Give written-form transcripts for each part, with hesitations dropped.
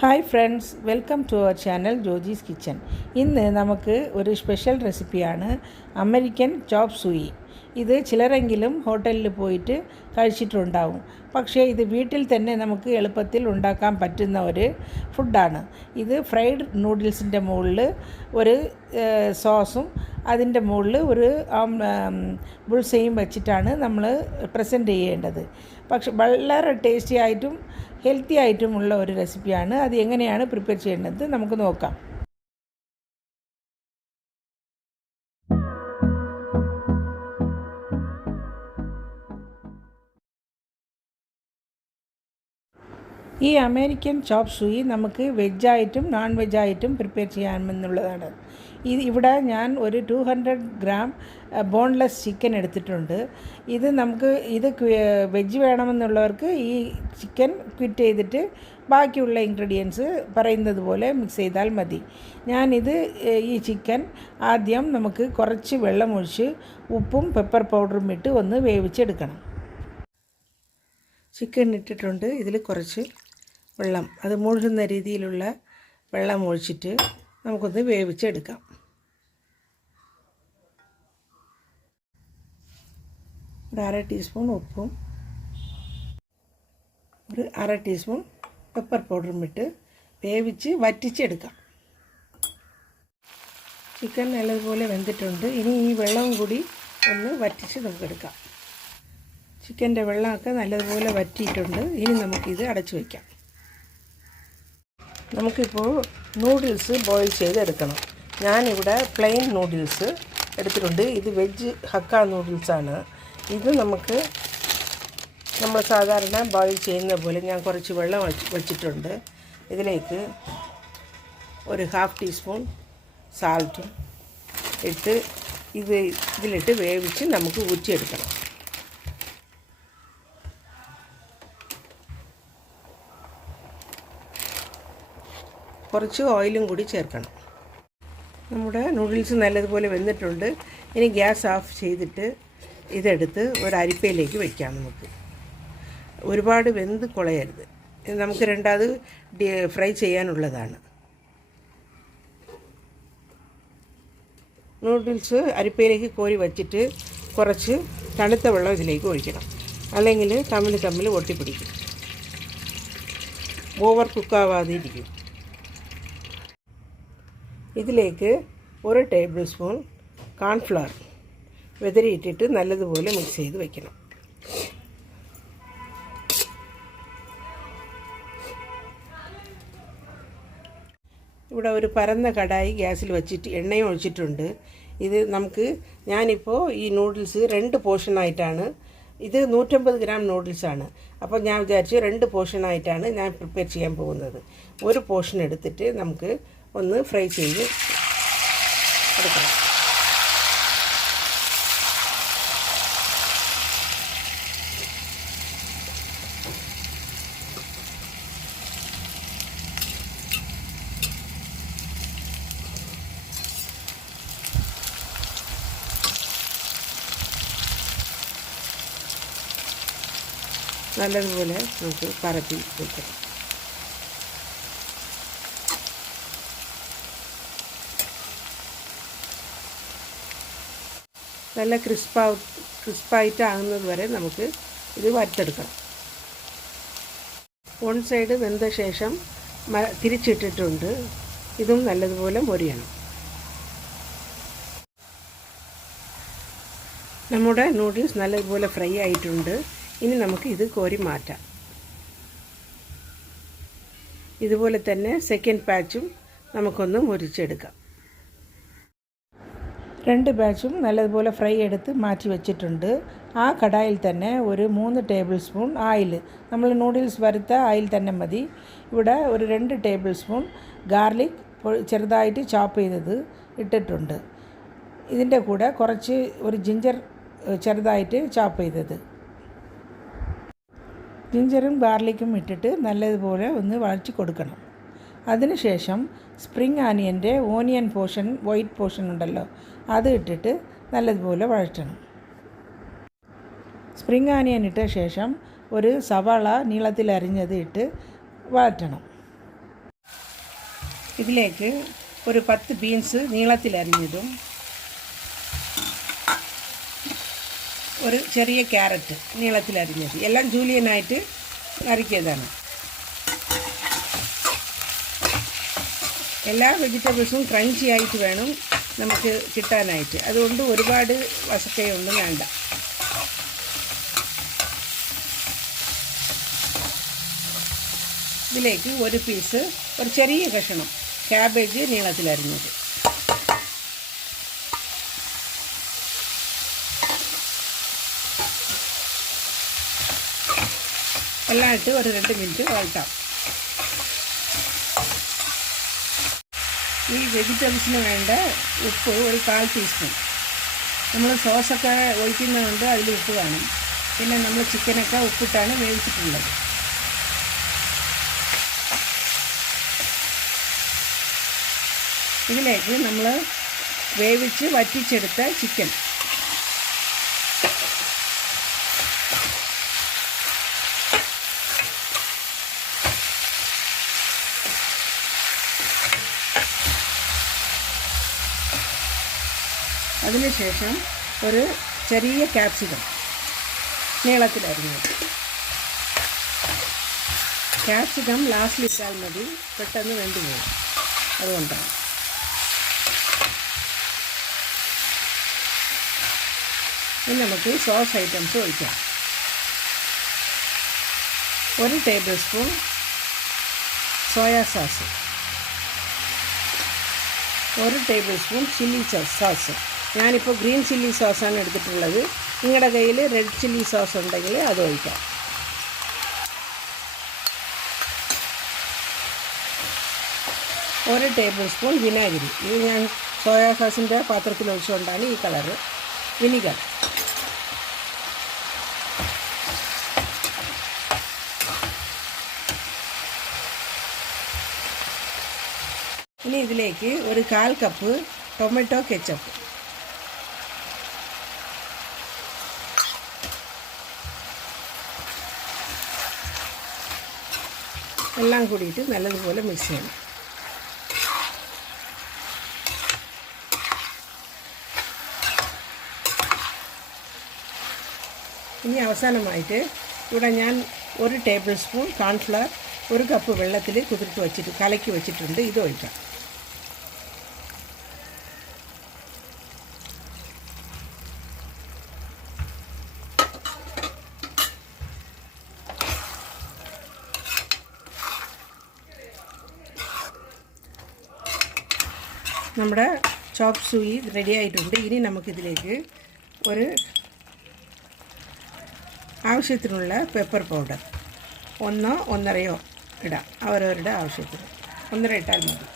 Hi friends, welcome to our channel Joji's kitchen. ഇന്ന് നമുക്ക് ഒരു സ്പെഷ്യൽ റെസിപ്പിയാണ് അമേരിക്കൻ ചോപ്പ് സൂയി. ഇത് ചിലരെങ്കിലും ഹോട്ടലിൽ പോയിട്ട് കഴിച്ചിട്ടുണ്ടാവും. പക്ഷേ ഇത് വീട്ടിൽ തന്നെ നമുക്ക് എളുപ്പത്തിൽ ഉണ്ടാക്കാൻ പറ്റുന്ന ഒരു ഫുഡാണ്. ഇത് ഫ്രൈഡ് നൂഡിൽസിൻ്റെ മുകളിൽ ഒരു സോസും അതിൻ്റെ മുകളിൽ ഒരു ബുൾസയും വെച്ചിട്ടാണ് നമ്മൾ പ്രസൻറ്റ് ചെയ്യേണ്ടത്. പക്ഷെ വളരെ ടേസ്റ്റി ആയിട്ടും ഹെൽത്തി ആയിട്ടുമുള്ള ഒരു റെസിപ്പിയാണ്. അത് എങ്ങനെയാണ് പ്രിപ്പയർ ചെയ്യേണ്ടത് നമുക്ക് നോക്കാം. ഈ അമേരിക്കൻ ചോപ്പ് സൂയി നമുക്ക് വെജായിട്ടും നോൺ വെജായിട്ടും പ്രിപ്പയർ ചെയ്യാമെന്നുള്ളതാണ്. ഇവിടെ ഞാൻ ഒരു 200 ഗ്രാം ബോൺലെസ് ചിക്കൻ എടുത്തിട്ടുണ്ട്. ഇത് വെജ് വേണമെന്നുള്ളവർക്ക് ഈ ചിക്കൻ ക്വിറ്റ് ചെയ്തിട്ട് ബാക്കിയുള്ള ഇൻഗ്രീഡിയൻസ് പറയുന്നത് പോലെ മിക്സ് ചെയ്താൽ മതി. ഈ ചിക്കൻ ആദ്യം നമുക്ക് കുറച്ച് വെള്ളമൊഴിച്ച് ഉപ്പും പെപ്പർ പൗഡറും ഇട്ട് ഒന്ന് വേവിച്ചെടുക്കണം. ചിക്കൻ ഇട്ടിട്ടുണ്ട്. ഇതിൽ കുറച്ച് വെള്ളം, അത് മുഴുകുന്ന രീതിയിലുള്ള വെള്ളം ഒഴിച്ചിട്ട് നമുക്കൊന്ന് വേവിച്ചെടുക്കാം. ഒരു 1/2 ടീസ്പൂൺ ഉപ്പും ഒരു 1/2 ടീസ്പൂൺ പെപ്പർ പൗഡറും ഇട്ട് വേവിച്ച് വറ്റിച്ചെടുക്കാം. ചിക്കൻ നല്ലതുപോലെ വെന്തിട്ടുണ്ട്. ഇനി ഈ വെള്ളവും കൂടി ഒന്ന് വറ്റിച്ച് നമുക്കെടുക്കാം. ചിക്കൻ്റെ വെള്ളമൊക്കെ നല്ലതുപോലെ വറ്റിയിട്ടുണ്ട്. ഇനി നമുക്കിത് അടച്ചു വയ്ക്കാം. നമുക്കിപ്പോൾ നൂഡിൽസ് ബോയിൽ ചെയ്തെടുക്കണം. ഞാനിവിടെ പ്ലെയിൻ നൂഡിൽസ് എടുത്തിട്ടുണ്ട്. ഇത് വെജ് ഹക്ക നൂഡിൽസാണ്. ഇത് നമ്മൾ സാധാരണ ബോയിൽ ചെയ്യുന്ന പോലെ ഞാൻ കുറച്ച് വെള്ളം വച്ചിട്ടുണ്ട്. ഇതിലേക്ക് ഒരു 1/2 ടീസ്പൂൺ സാൾട്ടും ഇട്ട് ഇതിലിട്ട് വേവിച്ച് നമുക്ക് ഊറ്റിയെടുക്കണം. കുറച്ച് ഓയിലും കൂടി ചേർക്കണം. നമ്മുടെ നൂഡിൽസ് നല്ലതുപോലെ വെന്തിട്ടുണ്ട്. ഇനി ഗ്യാസ് ഓഫ് ചെയ്തിട്ട് ഇതെടുത്ത് ഒരു അരിപ്പയിലേക്ക് വയ്ക്കാം. നമുക്ക് ഒരുപാട് വെന്ത് കുളയരുത്. നമുക്ക് രണ്ടാമത് ഫ്രൈ ചെയ്യാനുള്ളതാണ്. നൂഡിൽസ് അരിപ്പയിലേക്ക് കോരി വച്ചിട്ട് കുറച്ച് തണുത്ത വെള്ളം ഇതിലേക്ക് ഒഴിക്കണം. അല്ലെങ്കിൽ തമ്മിൽ ഒട്ടിപ്പിടിക്കും, ഓവർ കുക്കാവാതെ ഇരിക്കും. ഇതിലേക്ക് 1 ടേബിൾ സ്പൂൺ കോൺഫ്ലവർ വെതറിയിട്ടിട്ട് നല്ലതുപോലെ മിക്സ് ചെയ്ത് വയ്ക്കണം. ഇവിടെ ഒരു പരന്ന കടായി ഗ്യാസിൽ വച്ചിട്ട് എണ്ണയും ഒഴിച്ചിട്ടുണ്ട്. ഞാനിപ്പോൾ ഈ നൂഡിൽസ് 2 പോർഷനായിട്ടാണ്. ഇത് 150 ഗ്രാം നൂഡിൽസാണ്. അപ്പോൾ ഞാൻ വിചാരിച്ചു 2 പോർഷനായിട്ടാണ് ഞാൻ പ്രിപ്പയർ ചെയ്യാൻ പോകുന്നത്. ഒരു പോർഷൻ എടുത്തിട്ട് നമുക്ക് ഒന്ന് ഫ്രൈ ചെയ്ത് എടുക്കണം. നല്ലതുപോലെ നമുക്ക് പരത്തി വയ്ക്കണം. നല്ല ക്രിസ്പായിട്ടാകുന്നത് വരെ നമുക്ക് ഇത് വറുത്തെടുക്കണം. 1 സൈഡ് വെന്ത ശേഷം തിരിച്ചിട്ടിട്ടുണ്ട്. ഇതും നല്ലതുപോലെ മൊരിയണം. നമ്മുടെ നൂഡിൽസ് നല്ലതുപോലെ ഫ്രൈ ആയിട്ടുണ്ട്. ഇനി നമുക്ക് ഇത് കോരി മാറ്റാം. ഇതുപോലെ തന്നെ സെക്കൻഡ് ബാച്ചും നമുക്കൊന്ന് മൊരിച്ചെടുക്കാം. 2 ബാച്ചും നല്ലതുപോലെ ഫ്രൈ എടുത്ത് മാറ്റി വെച്ചിട്ടുണ്ട്. ആ കടായിൽ തന്നെ ഒരു 3 ടേബിൾ സ്പൂൺ ഓയിൽ, നമ്മൾ നൂഡിൽസ് വറുത്ത ഓയിൽ തന്നെ മതി. ഇവിടെ ഒരു 2 ടേബിൾ സ്പൂൺ ഗാർലിക് ചെറുതായിട്ട് ചോപ്പ് ചെയ്തത് ഇട്ടിട്ടുണ്ട്. ഇതിൻ്റെ കൂടെ കുറച്ച് ഒരു ജിഞ്ചർ ചെറുതായിട്ട് ചോപ്പ് ചെയ്തത്, ജിഞ്ചറും ഗാർലിക്കും ഇട്ടിട്ട് നല്ലതുപോലെ ഒന്ന് വഴറ്റി കൊടുക്കണം. അതിനുശേഷം spring onion portion, white portion ഉണ്ടല്ലോ, അത് ഇട്ടിട്ട് നല്ലതുപോലെ വഴറ്റണം. സ്പ്രിംഗ് ആനിയൻ ഇട്ട ശേഷം ഒരു സവാള നീളത്തിൽ അരിഞ്ഞത് ഇട്ട് വഴറ്റണം. ഇതിലേക്ക് ഒരു 10 ബീൻസ് നീളത്തിലരിഞ്ഞതും ഒരു ചെറിയ ക്യാരറ്റ് നീളത്തിലരിഞ്ഞത് എല്ലാം ജൂലിയനായിട്ട് അരിക്കിയതാണ്. എല്ലാ വെജിറ്റബിൾസും ക്രഞ്ചി ആയിട്ട് വേണം നമുക്ക് കിട്ടാനായിട്ട്, അതുകൊണ്ട് ഒരുപാട് വസക്കയൊന്നും വേണ്ട. ഇതിലേക്ക് ഒരു പീസ്, ഒരു ചെറിയ കഷ്ണം ക്യാബേജ് നീളത്തിലരിഞ്ഞത്, എല്ലാം ഇട്ട് ഒരു 2 മിനിറ്റ് വഴറ്റാം. ഈ വെജിറ്റബിൾസിന് വേണ്ട ഉപ്പ് ഒരു 1/4 ടീസ്പൂൺ. നമ്മൾ സോസൊക്കെ ഒഴിക്കുന്നതുകൊണ്ട് അതിൽ ഉപ്പ് കാണും. പിന്നെ നമ്മൾ ചിക്കനൊക്കെ ഉപ്പിട്ടാണ് വേവിച്ചിട്ടുള്ളത്. ഇതിലേക്ക് നമ്മൾ വേവിച്ച് വറ്റിച്ചെടുത്ത ചിക്കൻ, അതിനുശേഷം ഒരു ചെറിയ ക്യാപ്സിക്കം നീളത്തിലരിഞ്ഞത്. ക്യാപ്സിക്കം ലാസ്റ്റിൽ ഇട്ടാൽ മതി, പെട്ടെന്ന് വെന്ത് പോകും, അതുകൊണ്ടാണ്. ഇനി നമുക്ക് സോസ് ഐറ്റംസ് ഒഴിക്കാം. 1 table spoon soya sauce, 1 table spoon chilli sauce. ഞാനിപ്പോൾ ഗ്രീൻ ചില്ലി സോസാണ് എടുത്തിട്ടുള്ളത്. നിങ്ങളുടെ കയ്യിൽ റെഡ് ചില്ലി സോസ് ഉണ്ടെങ്കിൽ അത് ഒഴിക്കാം. ഒരു ടേബിൾ സ്പൂൺ വിനാഗിരി. ഇത് ഞാൻ സോയാ സോസിൻ്റെ പാത്രത്തിൽ ഒഴിച്ചുകൊണ്ടാണ് ഈ കളറ്. വിനിഗർ, ഇനി ഇതിലേക്ക് ഒരു 1/4 കപ്പ് ടൊമാറ്റോ കെച്ചപ്പ്, എല്ലാം കൂടിയിട്ട് നല്ലതുപോലെ മിക്സ് ചെയ്യണം. ഇനി അവസാനമായിട്ട് ഇവിടെ ഞാൻ 1 ടേബിൾ സ്പൂൺ കോൺഫ്ലവർ 1 കപ്പ് വെള്ളത്തിൽ കുതിർത്ത് വെച്ചിട്ട് കലക്കി വെച്ചിട്ടുണ്ട്. ഇത് ഒഴിക്കാം. നമ്മുടെ ചോപ്പ് സൂയി റെഡി ആയിട്ടുണ്ട്. ഇനി നമുക്കിതിലേക്ക് ഒരു ആവശ്യത്തിനുള്ള പെപ്പർ പൗഡർ 1 1.5 ഇടാം. അവരവരുടെ ആവശ്യത്തിന് 1.5 ഇട്ടാൽ മതി.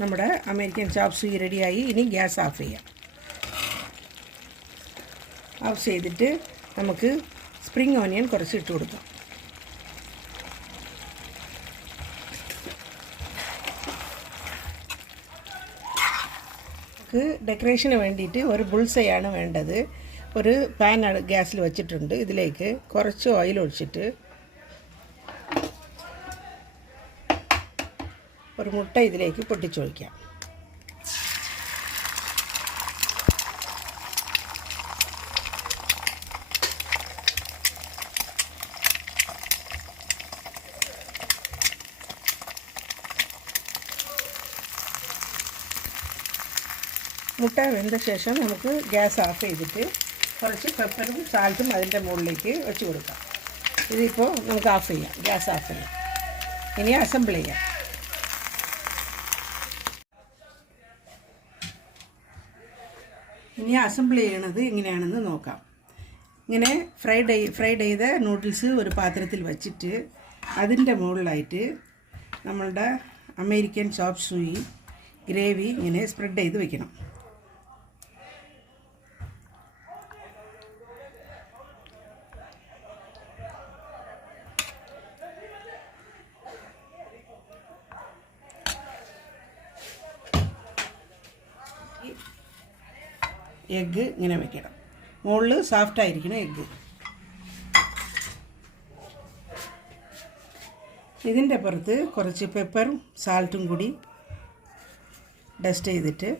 നമ്മുടെ അമേരിക്കൻ ചോപ്പ് സൂയി റെഡിയായി. ഇനി ഗ്യാസ് ഓഫ് ചെയ്യാം. ഓഫ് ചെയ്തിട്ട് നമുക്ക് സ്പ്രിംഗ് ഓനിയൻ കുറച്ച് ഇട്ട് കൊടുക്കാം. നമുക്ക് ഡെക്കറേഷന് വേണ്ടിയിട്ട് ഒരു ബുൾസയാണ് വേണ്ടത്. ഒരു പാൻ ഗ്യാസിൽ വെച്ചിട്ടുണ്ട്. ഇതിലേക്ക് കുറച്ച് ഓയിൽ ഒഴിച്ചിട്ട് ഒരു മുട്ട ഇതിലേക്ക് പൊട്ടിച്ചൊഴിക്കാം. മുട്ട വെന്ത ശേഷം നമുക്ക് ഗ്യാസ് ഓഫ് ചെയ്തിട്ട് കുറച്ച് പെപ്പറും സാൾട്ടും അതിൻ്റെ മുകളിലേക്ക് വെച്ച് കൊടുക്കാം. ഇതിപ്പോൾ നമുക്ക് ഓഫ് ചെയ്യാം, ഗ്യാസ് ഓഫ് ചെയ്യാം. ഇനി അസംബിൾ ചെയ്യാം. ഇനി അസംബിൾ ചെയ്യണത് എങ്ങനെയാണെന്ന് നോക്കാം. ഇങ്ങനെ ഫ്രൈഡ് ചെയ്ത നൂഡിൽസ് ഒരു പാത്രത്തിൽ വച്ചിട്ട് അതിൻ്റെ മുകളിലായിട്ട് നമ്മളുടെ അമേരിക്കൻ ചോപ്പ് സൂയി ഗ്രേവി ഇങ്ങനെ സ്പ്രെഡ് ചെയ്ത് വെക്കണം. എഗ്ഗ് ഇങ്ങനെ വെക്കണം. മുകളിൽ സോഫ്റ്റായിരിക്കണം എഗ്ഗ്. ഇതിൻ്റെ പുറത്ത് കുറച്ച് പെപ്പറും സാൾട്ടും കൂടി ഡസ്റ്റ് ചെയ്തിട്ട്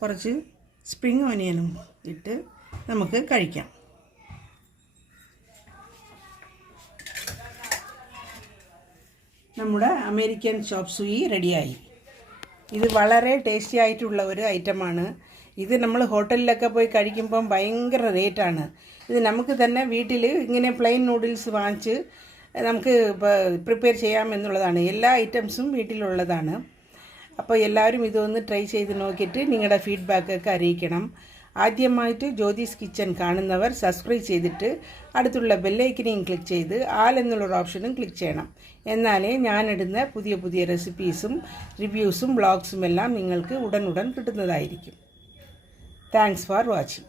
കുറച്ച് സ്പ്രിംഗ് ഓനിയനും ഇട്ട് നമുക്ക് കഴിക്കാം. നമ്മുടെ അമേരിക്കൻ ചോപ്പ് സൂയി റെഡിയായി. ഇത് വളരെ ടേസ്റ്റി ആയിട്ടുള്ള ഒരു ഐറ്റമാണ്. ഇത് നമ്മൾ ഹോട്ടലിലൊക്കെ പോയി കഴിക്കുമ്പം ഭയങ്കര റേറ്റാണ്. ഇത് നമുക്ക് തന്നെ വീട്ടിൽ ഇങ്ങനെ പ്ലെയിൻ നൂഡിൽസ് വാങ്ങിച്ച് നമുക്ക് പ്രിപ്പയർ ചെയ്യാമെന്നുള്ളതാണ്. എല്ലാ ഐറ്റംസും വീട്ടിലുള്ളതാണ്. അപ്പോൾ എല്ലാവരും ഇതൊന്ന് ട്രൈ ചെയ്ത് നോക്കിയിട്ട് നിങ്ങളുടെ ഫീഡ്ബാക്കൊക്കെ അറിയിക്കണം. ആദ്യമായിട്ട് ജ്യോതിസ് കിച്ചൻ കാണുന്നവർ സബ്സ്ക്രൈബ് ചെയ്തിട്ട് അടുത്തുള്ള ബെല്ലൈക്കനെയും ക്ലിക്ക് ചെയ്ത് ആൽ എന്നുള്ളൊരു ഓപ്ഷനും ക്ലിക്ക് ചെയ്യണം. എന്നാലേ ഞാനിടുന്ന പുതിയ പുതിയ റെസിപ്പീസും റിവ്യൂസും വ്ളോഗ്സും എല്ലാം നിങ്ങൾക്ക് ഉടൻ കിട്ടുന്നതായിരിക്കും. Thanks for watching.